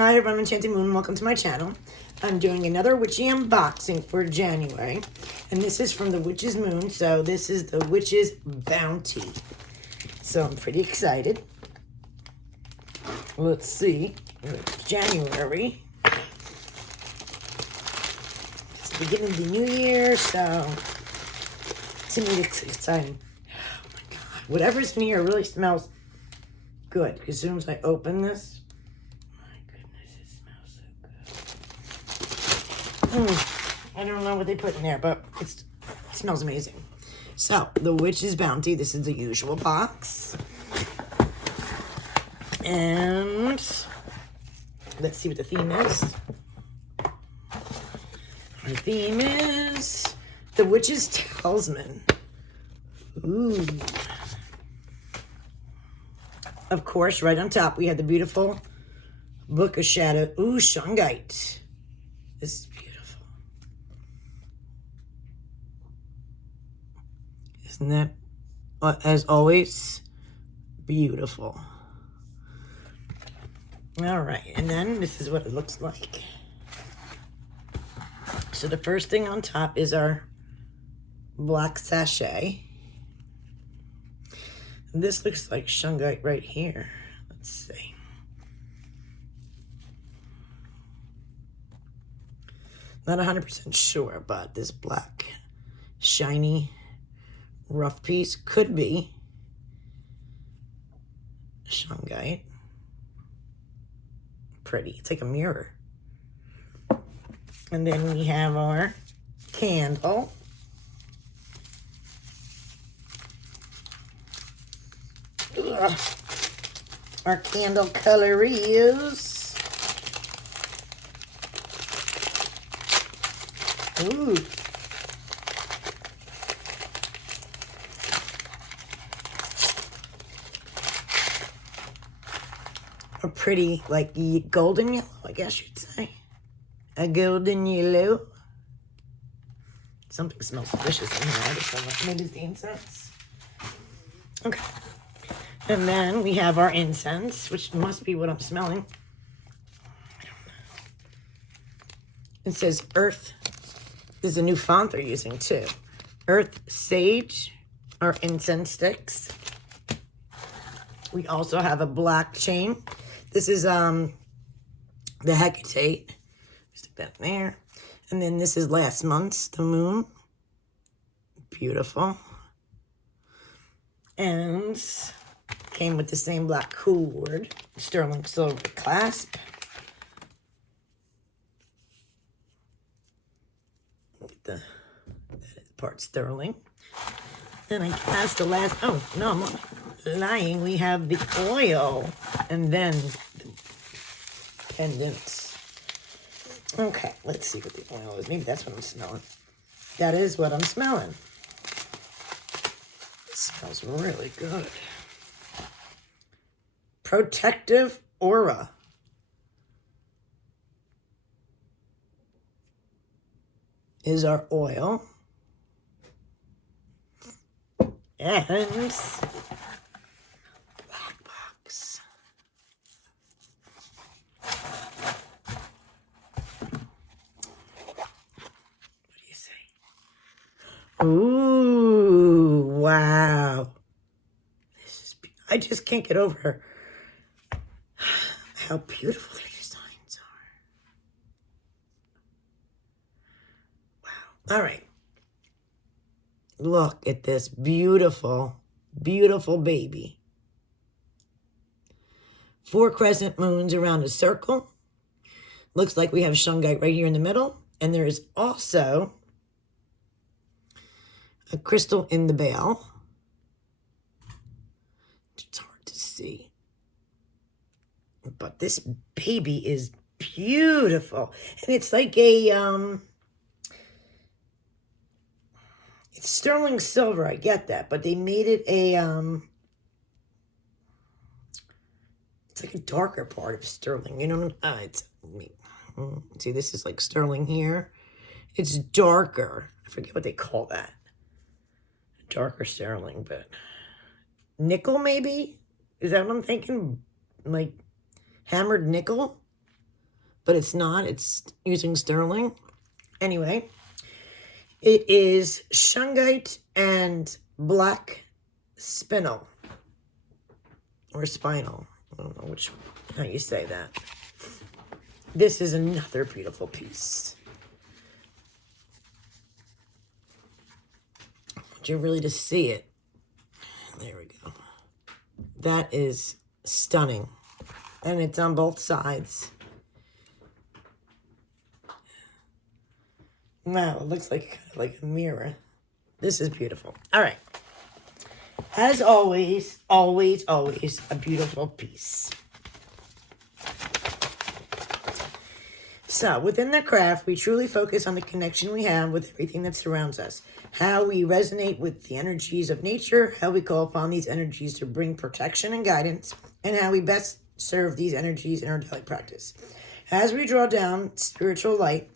Hi everyone, I'm Enchanted Moon. Welcome to my channel. I'm doing another witchy unboxing for January. And this is from the Witch's Moon. So this is the Witch's Bounty. So I'm pretty excited. Let's see. It's January. It's the beginning of the new year, so to me it's exciting. Oh my god. Whatever's in here really smells good. Because as soon as I open this, I don't know what they put in there, but it smells amazing. So, the Witch's Bounty. This is the usual box. And let's see what the theme is. The theme is the Witch's Talisman. Ooh. Of course, right on top, we have the beautiful Book of Shadow. Ooh, Shungite. This is beautiful. Isn't that, as always, beautiful? All right, and then this is what it looks like. So the first thing on top is our black sachet. And this looks like Shungite right here. Let's see. Not 100% sure, but this black, shiny, rough piece could be Shungite. Pretty. It's like a mirror. And then we have our candle. Ugh. Our candle color is... Ooh. A pretty, like, golden yellow, I guess you'd say. A golden yellow. Something smells delicious in here. I just don't know. Maybe it's the incense. Okay. And then we have our incense, which must be what I'm smelling. It says Earth. This is a new font they're using, too. Earth Sage, our incense sticks. We also have a black chain. This is the Hecate. Stick that in there. And then this is last month's, the moon. Beautiful. And came with the same black cord. Sterling silver clasp. Look at that is part sterling. Then I cast the last, oh, no, I'm not lying. We have the oil and then the pendants. Okay, let's see what the oil is. Maybe that's what I'm smelling. That is what I'm smelling. It smells really good. Protective Aura. Is our oil. And black box. What do you say? Ooh, wow. This is, I just can't get over how beautiful their designs are. Wow. All right. Look at this beautiful, beautiful baby. 4 crescent moons around a circle. Looks like we have Shungite right here in the middle. And there is also a crystal in the bale. It's hard to see. But this baby is beautiful. And it's like a... It's sterling silver, I get that, but they made it a, it's like a darker part of sterling, you know, see, this is like sterling here. It's darker. I forget what they call that. Darker sterling, but nickel maybe? Is that what I'm thinking? Like hammered nickel? but it's not. It's using sterling. Anyway, it is shungite and black spinel, or spinal. I don't know how you say that. This is another beautiful piece. I want you really to see it. There we go. That is stunning. And it's on both sides. Wow, it looks like a mirror. This is beautiful. All right. As always, always, always a beautiful piece. So, within the craft, we truly focus on the connection we have with everything that surrounds us, how we resonate with the energies of nature, how we call upon these energies to bring protection and guidance, and how we best serve these energies in our daily practice. As we draw down spiritual light,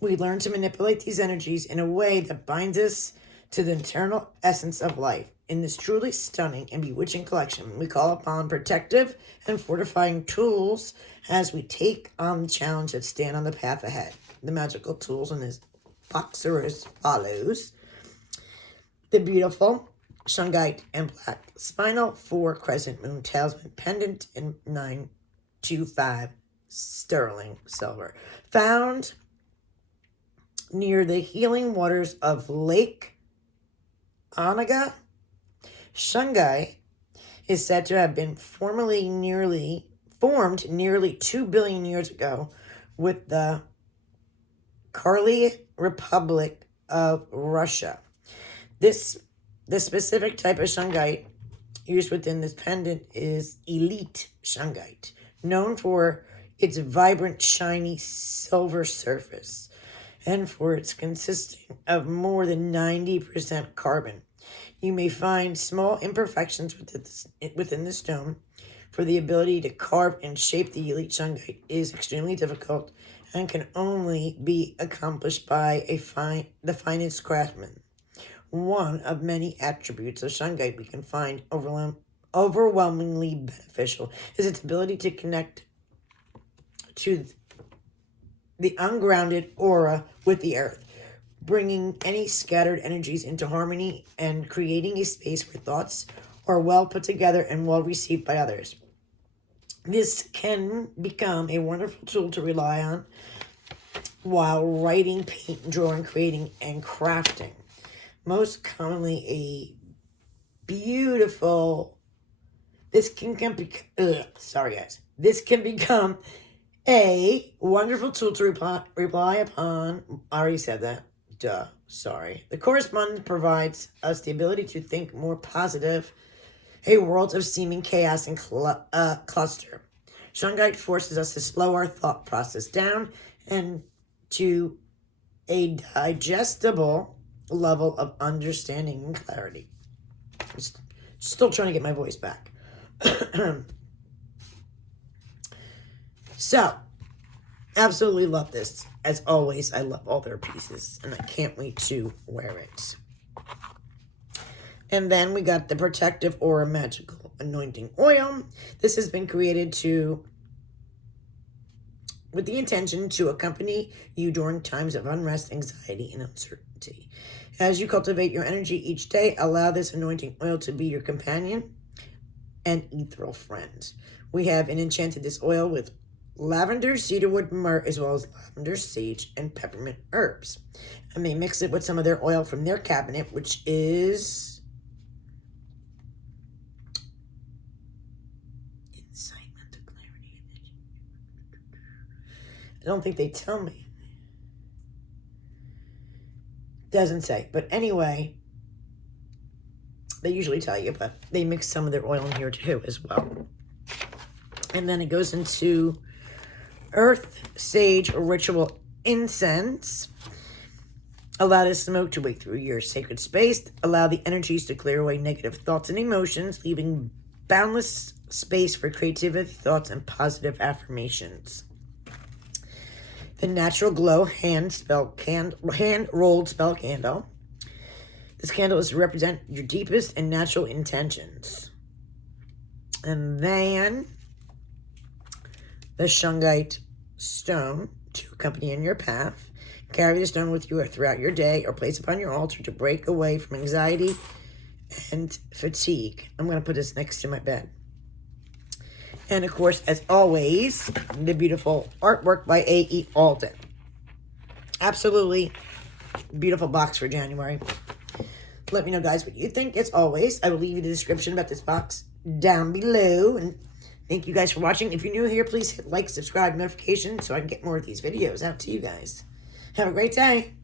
we learn to manipulate these energies in a way that binds us to the eternal essence of life. In this truly stunning and bewitching collection, we call upon protective and fortifying tools as we take on the challenge that stand on the path ahead. The magical tools in this box are as follows. The beautiful shungite and black spinel 4 crescent moon talisman pendant in 925 sterling silver. Found near the healing waters of Lake Onega. Shungite is said to have been formed nearly 2 billion years ago with the Kareli Republic of Russia. The specific type of shungite used within this pendant is elite shungite, known for its vibrant, shiny silver surface and for its consisting of more than 90% carbon. You may find small imperfections within the stone, for the ability to carve and shape the elite shungite is extremely difficult and can only be accomplished by the finest craftsman. One of many attributes of shungite we can find overwhelmingly beneficial is its ability to connect to the ungrounded aura with the earth, bringing any scattered energies into harmony and creating a space where thoughts are well put together and well received by others. This can become a wonderful tool to rely on while writing, paint, drawing, creating, and crafting. Most commonly a beautiful, this can become a wonderful tool to rely upon. I already said that. The correspondence provides us the ability to think more positive, a world of seeming chaos and cluster. Shungite forces us to slow our thought process down and to a digestible level of understanding and clarity. Still trying to get my voice back. So, absolutely love this. As always, I love all their pieces, and I can't wait to wear it. And then we got the Protective Aura Magical Anointing Oil. This has been created with the intention to accompany you during times of unrest, anxiety, and uncertainty. As you cultivate your energy each day, allow this anointing oil to be your companion and ethereal friend. We have enchanted this oil with lavender, cedarwood, myrrh, as well as lavender, sage, and peppermint herbs. I may mix it with some of their oil from their cabinet, which is insight, mental clarity. I don't think they tell me. Doesn't say. But anyway, they usually tell you, but they mix some of their oil in here too as well. And then it goes into Earth Sage Ritual Incense. Allow the smoke to wake through your sacred space. Allow the energies to clear away negative thoughts and emotions, leaving boundless space for creativity, thoughts, and positive affirmations. The Natural Glow hand-rolled spell candle. This candle is to represent your deepest and natural intentions. And then the Shungite stone to accompany in your path. Carry the stone with you throughout your day or place upon your altar to break away from anxiety and fatigue. I'm going to put this next to my bed. And of course, as always, the beautiful artwork by A.E. Alden. Absolutely beautiful box for January. Let me know, guys, what you think. As always, I will leave you the description about this box down below. And thank you guys for watching. If you're new here, please hit like, subscribe, notification so I can get more of these videos out to you guys. Have a great day.